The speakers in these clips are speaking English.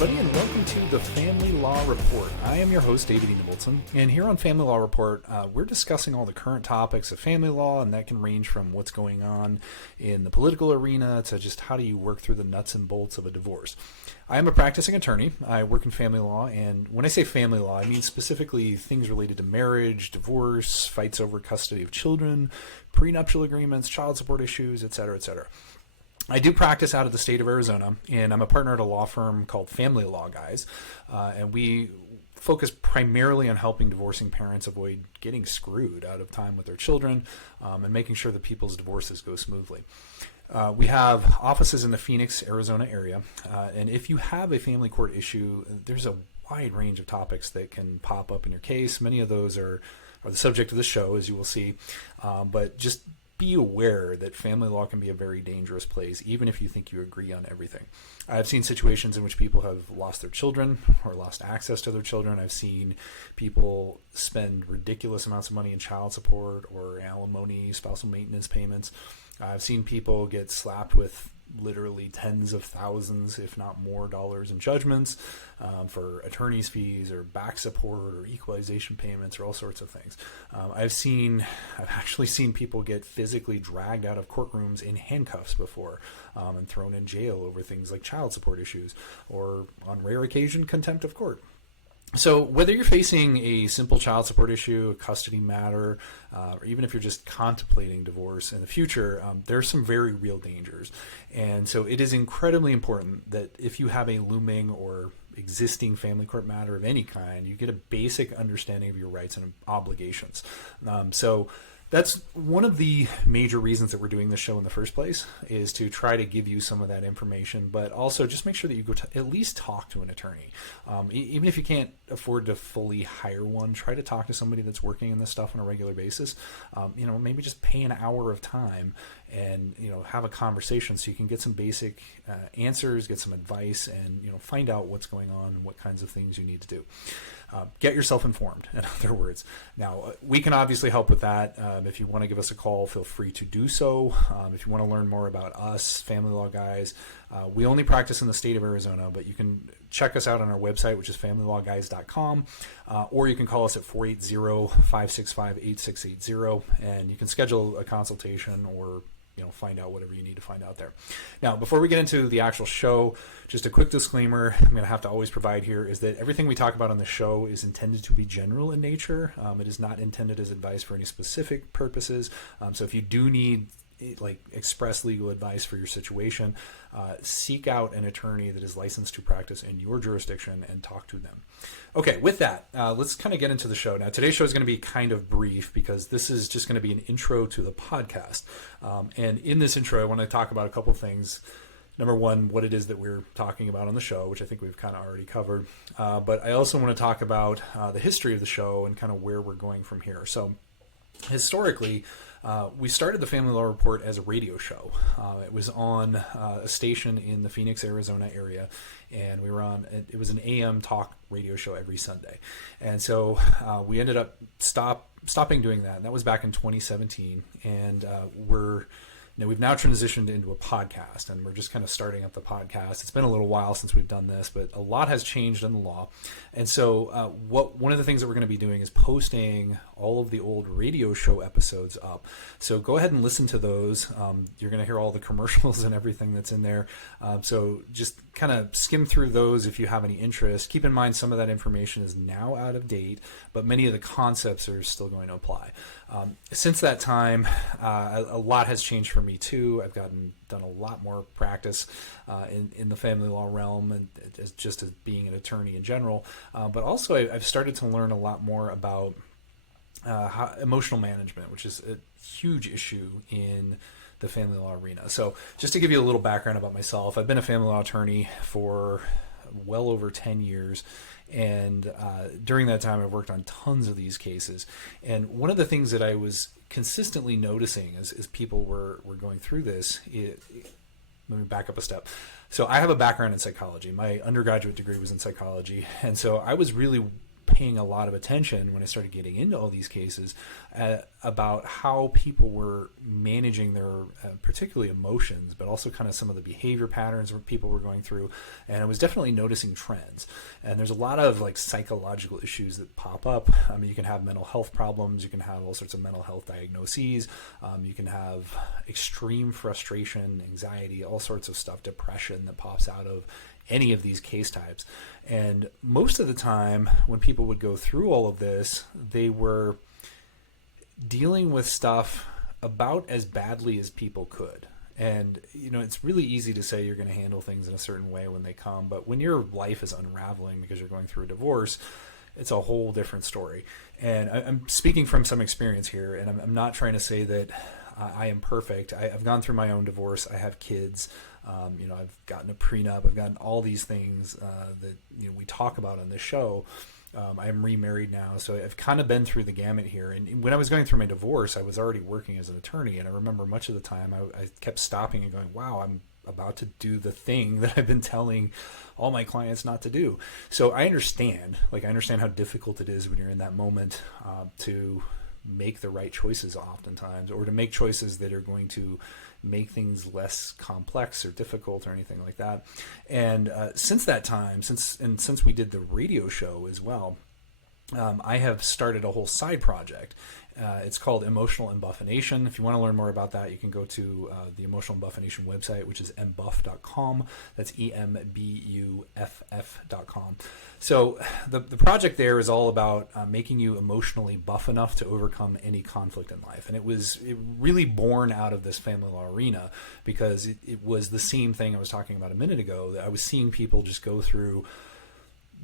everybody, and welcome to the Family Law Report. I am your host, David Enevoldsen, and here on Family Law Report, we're discussing all the current topics of family law, and that can range from what's going on in the political arena to just how do you work through the nuts and bolts of a divorce. I am a practicing attorney. I work in family law, and when I say family law, I mean specifically things related to marriage, divorce, fights over custody of children, prenuptial agreements, child support issues, etc., etc. I do practice out of the state of Arizona, and I'm a partner at a law firm called Family Law Guys, and we focus primarily on helping divorcing parents avoid getting screwed out of time with their children and making sure that people's divorces go smoothly. We have offices in the Phoenix, Arizona area, and if you have a family court issue, there's a wide range of topics that can pop up in your case. Many of those are the subject of the show, as you will see, but just be aware that family law can be a very dangerous place, even if you think you agree on everything. I've seen situations in which people have lost their children or lost access to their children. I've seen people spend ridiculous amounts of money in child support or alimony, spousal maintenance payments. I've seen people get slapped with literally tens of thousands, if not more, dollars in judgments for attorney's fees or back support or equalization payments or all sorts of things. I've actually seen people get physically dragged out of courtrooms in handcuffs before and thrown in jail over things like child support issues or, on rare occasion, contempt of court. So whether you're facing a simple child support issue, a custody matter, or even if you're just contemplating divorce in the future, there are some very real dangers. And so it is incredibly important that if you have a looming or existing family court matter of any kind, you get a basic understanding of your rights and obligations. So that's one of the major reasons that we're doing this show in the first place, is to try to give you some of that information, but also just make sure that you go at least talk to an attorney. Even if you can't afford to fully hire one, try to talk to somebody that's working in this stuff on a regular basis. Maybe just pay an hour of time and have a conversation so you can get some basic answers, get some advice, and find out what's going on and what kinds of things you need to do. Get yourself informed, in other words. Now, we can obviously help with that. If you want to give us a call, feel free to do so. If you want to learn more about us, Family Law Guys, we only practice in the state of Arizona, but you can check us out on our website, which is familylawguys.com, or you can call us at 480-565-8680, and you can schedule a consultation or find out whatever you need to find out there. Now, before we get into the actual show, just a quick disclaimer I'm going to have to always provide here is that everything we talk about on the show is intended to be general in nature. It is not intended as advice for any specific purposes. So if you do need express legal advice for your situation, seek out an attorney that is licensed to practice in your jurisdiction and talk to them. Okay, with that, let's kind of get into the show. Now, today's show is going to be kind of brief because this is just going to be an intro to the podcast. And in this intro, I want to talk about a couple things. Number one, what it is that we're talking about on the show, which I think we've kind of already covered. But I also want to talk about the history of the show and kind of where we're going from here. So historically, we started the Family Law Report as a radio show. It was on a station in the Phoenix, Arizona area, and it was an AM talk radio show every Sunday. And so we ended up stopping doing that. And that was back in 2017. And we've now transitioned into a podcast, and we're just kind of starting up the podcast. It's been a little while since we've done this, but a lot has changed in the law. And so one of the things that we're going to be doing is posting all of the old radio show episodes up. So go ahead and listen to those. You're going to hear all the commercials and everything that's in there. So just kind of skim through those if you have any interest. Keep in mind some of that information is now out of date, but many of the concepts are still going to apply. Since that time, a lot has changed for me too. I've done a lot more practice in the family law realm and just as being an attorney in general. But also I've started to learn a lot more about emotional management, which is a huge issue in the family law arena. So just to give you a little background about myself, I've been a family law attorney for well over 10 years. And during that time, I've worked on tons of these cases. And one of the things that I was consistently noticing as people were going through this, let me back up a step. So I have a background in psychology. My undergraduate degree was in psychology. And so I was really paying a lot of attention when I started getting into all these cases about how people were managing their particularly emotions, but also kind of some of the behavior patterns where people were going through. And I was definitely noticing trends. And there's a lot of like psychological issues that pop up. I mean, you can have mental health problems, you can have all sorts of mental health diagnoses, you can have extreme frustration, anxiety, all sorts of stuff, depression that pops out of any of these case types. And most of the time when people would go through all of this, they were dealing with stuff about as badly as people could. And, you know, it's really easy to say you're going to handle things in a certain way when they come, but when your life is unraveling because you're going through a divorce, it's a whole different story. And I'm speaking from some experience here, and I'm not trying to say that I am perfect. I've gone through my own divorce. I have kids. You know, I've gotten a prenup. I've gotten all these things that, you know, we talk about on this show. I am remarried now, so I've kind of been through the gamut here. And when I was going through my divorce, I was already working as an attorney, and I remember much of the time I kept stopping and going, wow, I'm about to do the thing that I've been telling all my clients not to do. So I understand how difficult it is when you're in that moment to make the right choices oftentimes, or to make choices that are going to make things less complex or difficult or anything like that. And since that time, since we did the radio show as well, I have started a whole side project. It's called Emotional Embuffination. If you want to learn more about that, you can go to the Emotional Embuffination website, which is embuff.com. That's EMBUFF.com. So the project there is all about making you emotionally buff enough to overcome any conflict in life. And it really born out of this family law arena, because it was the same thing I was talking about a minute ago, that I was seeing people just go through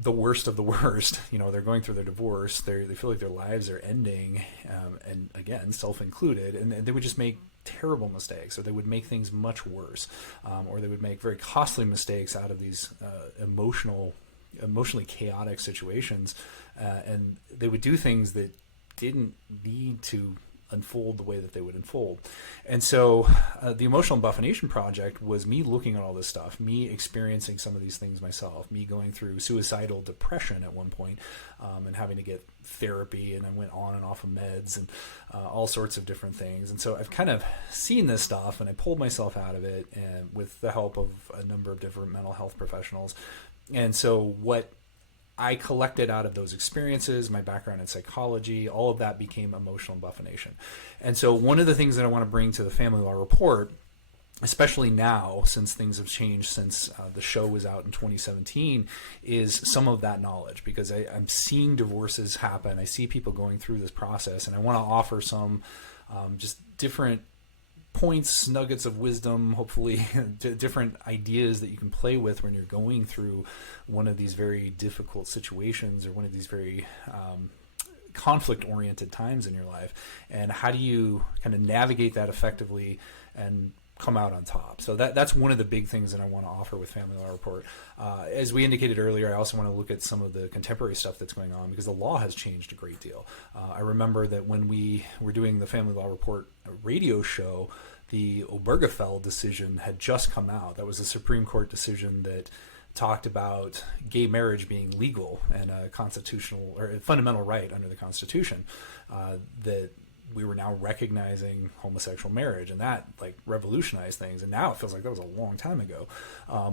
the worst of the worst. You know, they're going through their divorce, they feel like their lives are ending, and again, self-included, and they would just make terrible mistakes, or they would make things much worse, or they would make very costly mistakes out of these emotionally chaotic situations, and they would do things that didn't need to unfold the way that they would unfold. And so the Emotional Embuffination Project was me looking at all this stuff, me experiencing some of these things myself, me going through suicidal depression at one point, and having to get therapy, and I went on and off of meds and all sorts of different things. And so I've kind of seen this stuff, and I pulled myself out of it, and with the help of a number of different mental health professionals. And so what I collected out of those experiences, my background in psychology, all of that became Emotional Embuffination. And so one of the things that I want to bring to the Family Law Report, especially now since things have changed since the show was out in 2017, is some of that knowledge, because I'm seeing divorces happen. I see people going through this process, and I want to offer some just different points, nuggets of wisdom, hopefully different ideas that you can play with when you're going through one of these very difficult situations, or one of these very conflict-oriented times in your life, and how do you kind of navigate that effectively and come out on top. So that's one of the big things that I want to offer with Family Law Report. As we indicated earlier, I also want to look at some of the contemporary stuff that's going on, because the law has changed a great deal. I remember that when we were doing the Family Law Report radio show, the Obergefell decision had just come out. That was a Supreme Court decision that talked about gay marriage being legal and a constitutional or a fundamental right under the Constitution, that we were now recognizing homosexual marriage, and that like revolutionized things. And now it feels like that was a long time ago,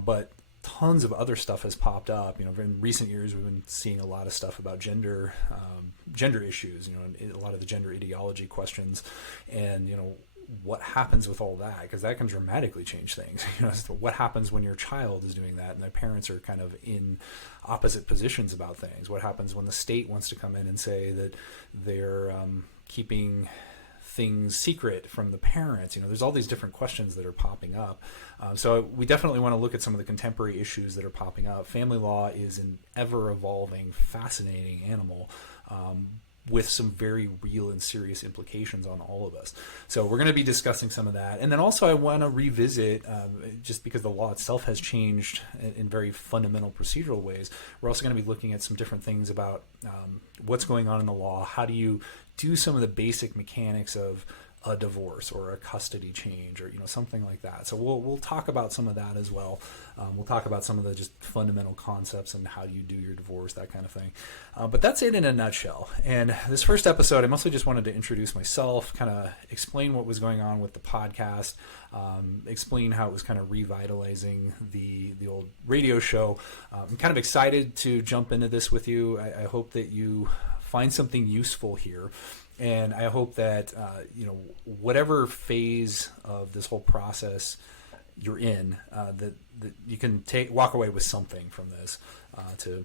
but tons of other stuff has popped up. You know, in recent years we've been seeing a lot of stuff about gender issues, you know, and a lot of the gender ideology questions, and you know, what happens with all that, because that can dramatically change things. You know, what happens when your child is doing that and their parents are kind of in opposite positions about things? What happens when the state wants to come in and say that they're keeping things secret from the parents? You know, there's all these different questions that are popping up. So we definitely want to look at some of the contemporary issues that are popping up. Family law is an ever-evolving, fascinating animal, with some very real and serious implications on all of us. So we're going to be discussing some of that. And then also I want to revisit, just because the law itself has changed in very fundamental procedural ways, we're also going to be looking at some different things about what's going on in the law. How do you do some of the basic mechanics of a divorce or a custody change, or something like that. So we'll talk about some of that as well. We'll talk about some of the just fundamental concepts and how you do your divorce, that kind of thing. But that's it in a nutshell. And this first episode, I mostly just wanted to introduce myself, kind of explain what was going on with the podcast, explain how it was kind of revitalizing the old radio show. I'm kind of excited to jump into this with you. I hope that you find something useful here. And I hope that, whatever phase of this whole process you're in, that you can walk away with something from this to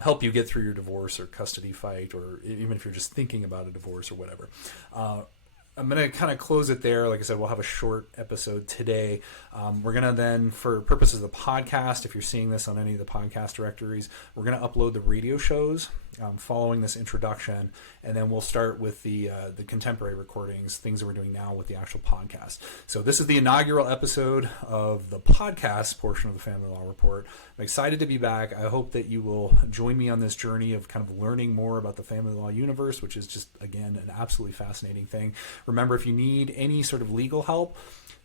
help you get through your divorce or custody fight, or even if you're just thinking about a divorce or whatever. I'm going to kind of close it there. Like I said, we'll have a short episode today. We're going to then, for purposes of the podcast, if you're seeing this on any of the podcast directories, we're going to upload the radio shows following this introduction, and then we'll start with the contemporary recordings, things that we're doing now with the actual podcast. So this is the inaugural episode of the podcast portion of the Family Law Report. I'm excited to be back. I hope that you will join me on this journey of kind of learning more about the family law universe, which is just, again, an absolutely fascinating thing. Remember, if you need any sort of legal help,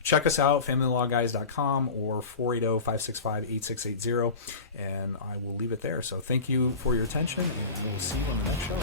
check us out, familylawguys.com or 480-565-8680, and I will leave it there. So thank you for your attention, and we'll see you on the next show.